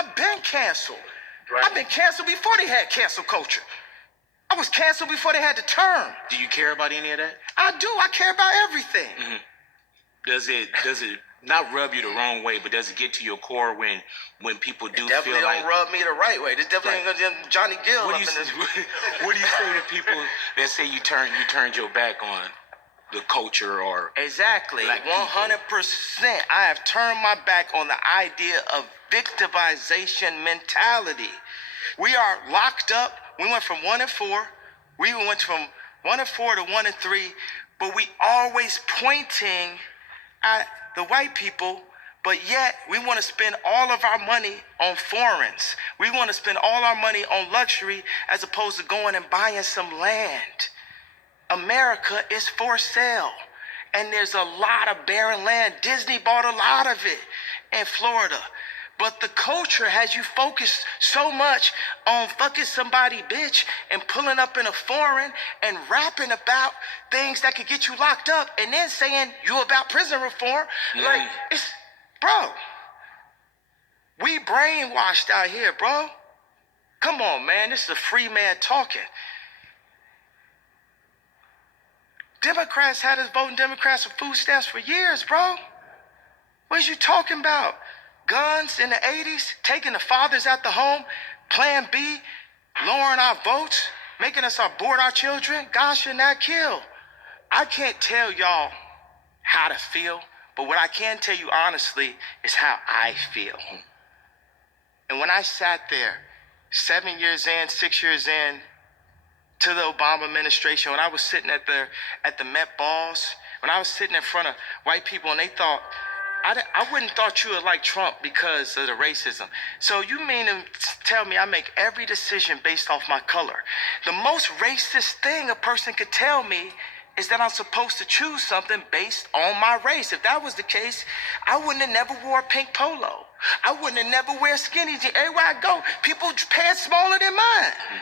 I've been canceled. Right. I've been canceled before they had cancel culture. I was canceled before they had the term. Do you care about any of that? I do. I care about everything. Mm-hmm. Does it not rub you the wrong way, but does it get to your core when people do Definitely feel like... don't rub me the right way. This definitely ain't gonna Johnny Gill What up do you in this. what do you say to people that say you turned your back on the culture or... Exactly. Black people? 100%. I have turned my back on the idea of victimization mentality. We are locked up. We went from 1 and 4. We even went from 1 and 4 to 1 and 3. But we always pointing at the white people, but yet we want to spend all of our money on foreigns. We want to spend all our money on luxury as opposed to going and buying some land. America is for sale, and there's a lot of barren land. Disney bought a lot of it in Florida. But the culture has you focused so much on fucking somebody, bitch, and pulling up in a foreign and rapping about things that could get you locked up and then saying you about prison reform. Like, it's, bro, we brainwashed out here, bro. Come on, man, this is a free man talking. Democrats had us voting Democrats for food stamps for years, bro. What is you talking about? Guns in the 80s, taking the fathers out the home, Plan B, lowering our votes, making us abort our children. God should not kill. I can't tell y'all how to feel, but what I can tell you honestly is how I feel. And when I sat there 7 years in, 6 years in to the Obama administration, when I was sitting at the Met Balls, when I was sitting in front of white people and they thought, I wouldn't thought you would like Trump because of the racism. So you mean to tell me I make every decision based off my color? The most racist thing a person could tell me is that I'm supposed to choose something based on my race. If that was the case, I wouldn't have never wore a pink polo. I wouldn't have never wear skinny jeans. Everywhere I go, people pants smaller than mine.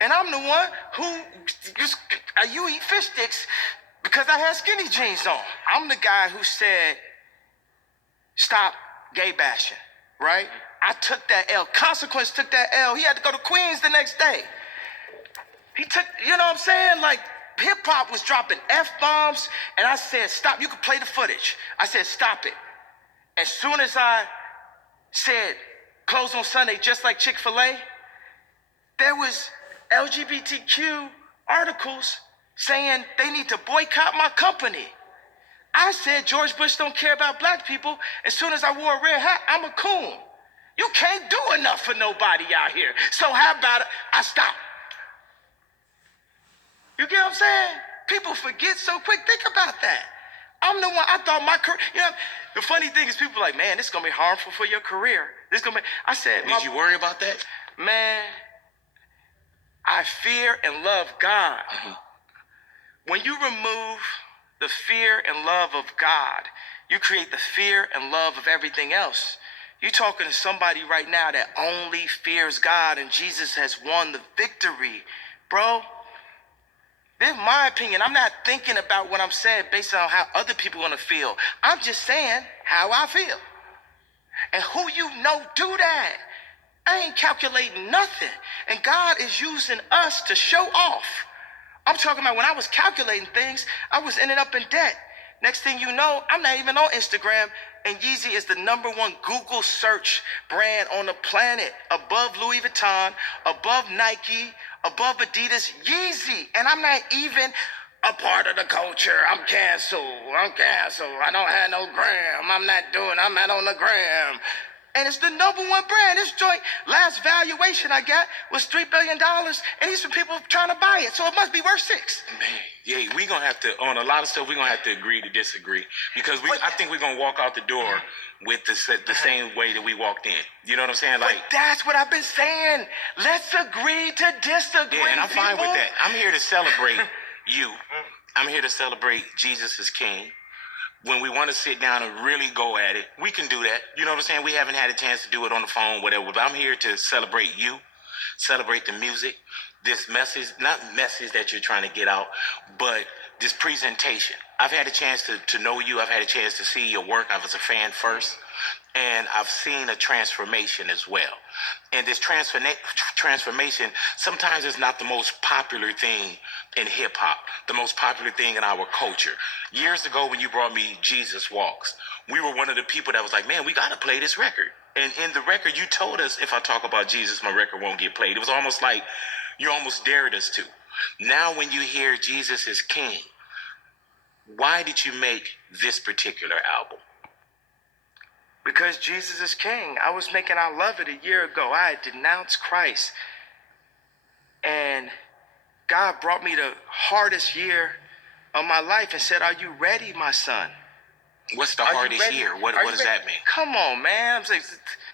And I'm the one who you eat fish sticks because I had skinny jeans on. I'm the guy who said, stop gay bashing, right? I took that L. Consequence took that L. He had to go to Queens the next day. He took, you know what I'm saying? Like, hip-hop was dropping F-bombs, and I said, stop. You can play the footage. I said, stop it. As soon as I said, close on Sunday, just like Chick-fil-A, there was LGBTQ articles saying they need to boycott my company. I said George Bush don't care about black people. As soon as I wore a red hat, I'm a coon. You can't do enough for nobody out here. So how about it? I stop. You get what I'm saying? People forget so quick. Think about that. I'm the one, I thought my career, you know, the funny thing is people are like, man, this is going to be harmful for your career. I said, did you worry about that? Man, I fear and love God. Mm-hmm. When you remove the fear and love of God, you create the fear and love of everything else. You're talking to somebody right now that only fears God, and Jesus has won the victory. Bro, this is my opinion. I'm not thinking about what I'm saying based on how other people want to feel. I'm just saying how I feel. And who you know do that. I ain't calculating nothing. And God is using us to show off. I'm talking about when I was calculating things, I was ending up in debt. Next thing you know, I'm not even on Instagram, and Yeezy is the #1 Google search brand on the planet, above Louis Vuitton, above Nike, above Adidas, Yeezy. And I'm not even a part of the culture. I'm canceled. I don't have no gram. I'm not on the gram. And it's the #1 brand. This joint, last valuation I got was $3 billion, and these are people trying to buy it, so it must be worth $6 billion. Man, yeah, we're going to have to, on a lot of stuff, we're going to have to agree to disagree. Because I think we're going to walk out the door with the same way that we walked in. You know what I'm saying? Like, but that's what I've been saying. Let's agree to disagree. Yeah, and I'm fine with people. that. I'm here to celebrate you. I'm here to celebrate Jesus is King. When we want to sit down and really go at it, we can do that. You know what I'm saying? We haven't had a chance to do it on the phone, whatever. But I'm here to celebrate you, celebrate the music, this message, not message that you're trying to get out, but this presentation. I've had a chance to know you. I've had a chance to see your work. I was a fan first, and I've seen a transformation as well. And this transformation sometimes is not the most popular thing in hip hop, the most popular thing in our culture. Years ago, when you brought me Jesus Walks, we were one of the people that was like, man, we got to play this record. And in the record, you told us, if I talk about Jesus, my record won't get played. It was almost like you almost dared us to. Now, when you hear Jesus is King, why did you make this particular album? Because Jesus is King. I was making I Love It a year ago. I had denounced Christ. And God brought me the hardest year of my life and said, are you ready, my son? What's the hardest year? What does that mean? Come on, man. I'm saying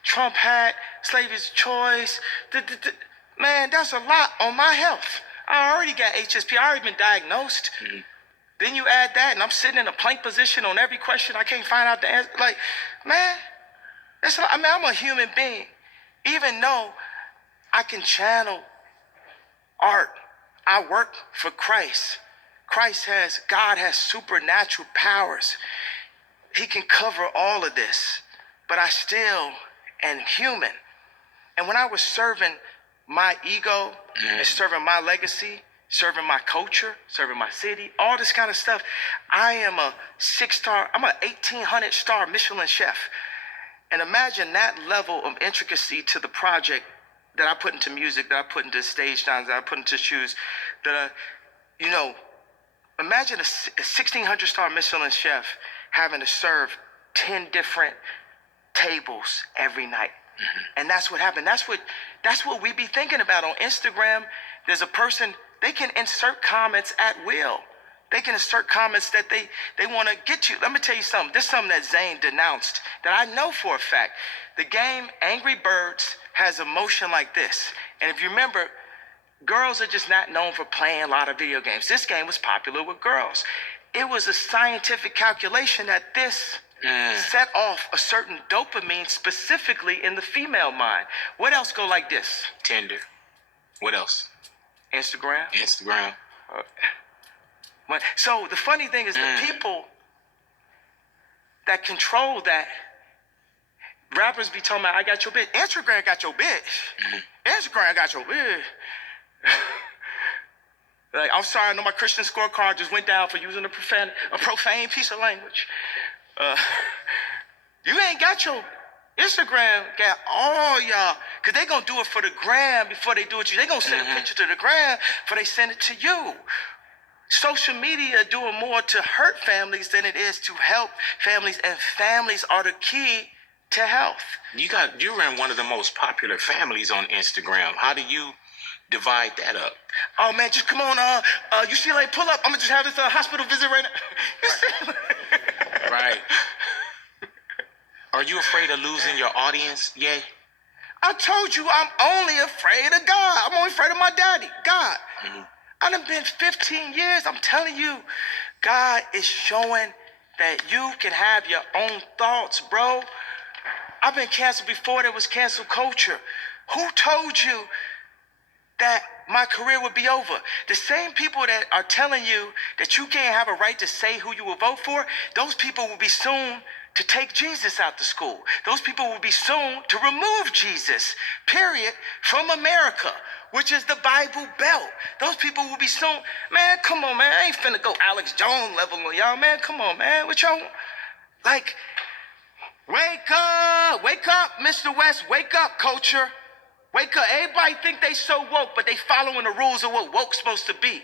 Trump hat, slavery's choice. Man, that's a lot on my health. I already got HSP. I already been diagnosed. Mm-hmm. Then you add that, and I'm sitting in a plank position on every question. I can't find out the answer. Like, man, I'm a human being. Even though I can channel art, I work for Christ. God has supernatural powers. He can cover all of this, but I still am human. And when I was serving my ego and serving my legacy, serving my culture, serving my city, all this kind of stuff, I am a 6-star, I'm a 1,800-star Michelin chef. And imagine that level of intricacy to the project that I put into music, that I put into stage signs, that I put into shoes, imagine a 1,600-star Michelin chef having to serve 10 different tables every night. Mm-hmm. And that's what happened. That's what we be thinking about on Instagram. There's a person, they can insert comments at will. They can insert comments that they want to get you. Let me tell you something. This is something that Zane denounced that I know for a fact. The game Angry Birds has a motion like this. And if you remember, girls are just not known for playing a lot of video games. This game was popular with girls. It was a scientific calculation that this set off a certain dopamine specifically in the female mind. What else go like this? Tinder. What else? Instagram. So the funny thing is the people that control that, rappers be talking about, I got your bitch. Instagram got your bitch. Mm-hmm. Instagram got your bitch. Like, I'm sorry, I know my Christian scorecard just went down for using a profane piece of language. You ain't got your Instagram, got all y'all, because they going to do it for the gram before they do it to you. They going to send a picture to the gram before they send it to you. Social media doing more to hurt families than it is to help families, and families are the key to health. You ran one of the most popular families on Instagram. How do you divide that up? Oh man, just come on, UCLA, pull up. I'm gonna just have this hospital visit right now. Right. Are you afraid of losing your audience? Yeah. I told you I'm only afraid of God. I'm only afraid of my daddy, God. Mm-hmm. I done been 15 years. I'm telling you, God is showing that you can have your own thoughts, bro. I've been canceled before there was cancel culture. Who told you that my career would be over? The same people that are telling you that you can't have a right to say who you will vote for, those people will be soon to take Jesus out to school. Those people will be soon to remove Jesus, period, from America, which is the Bible Belt. Those people will be soon. Man, come on, man. I ain't finna go Alex Jones level on y'all, man. Come on, man. What y'all, like, wake up, Mr. West. Wake up, culture. Wake up. Everybody think they so woke, but they following the rules of what woke's supposed to be.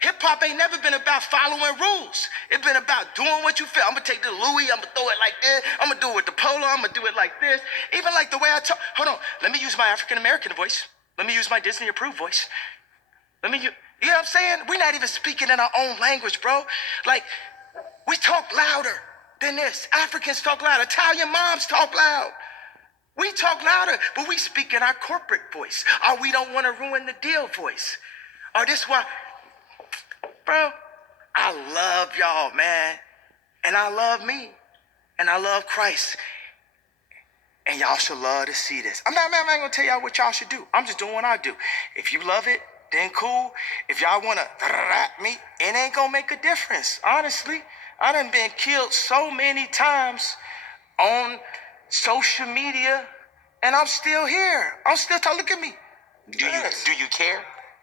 Hip-hop ain't never been about following rules. It's been about doing what you feel. I'm going to take the Louis, I'm going to throw it like this. I'm going to do it with the polo, I'm going to do it like this. Even like the way I talk. Hold on. Let me use my African-American voice. Let me use my Disney-approved voice. You know what I'm saying? We're not even speaking in our own language, bro. Like, we talk louder than this. Africans talk loud. Italian moms talk loud. We talk louder, but we speak in our corporate voice. Or we don't want to ruin the deal voice. Or this why... Bro, I love y'all, man. And I love me. And I love Christ. And y'all should love to see this. I'm not going to tell y'all what y'all should do. I'm just doing what I do. If you love it, then cool. If y'all wanna me, it ain't gonna make a difference. Honestly, I done been killed so many times on social media, and I'm still here. I'm still talking. Look at me. Do you care?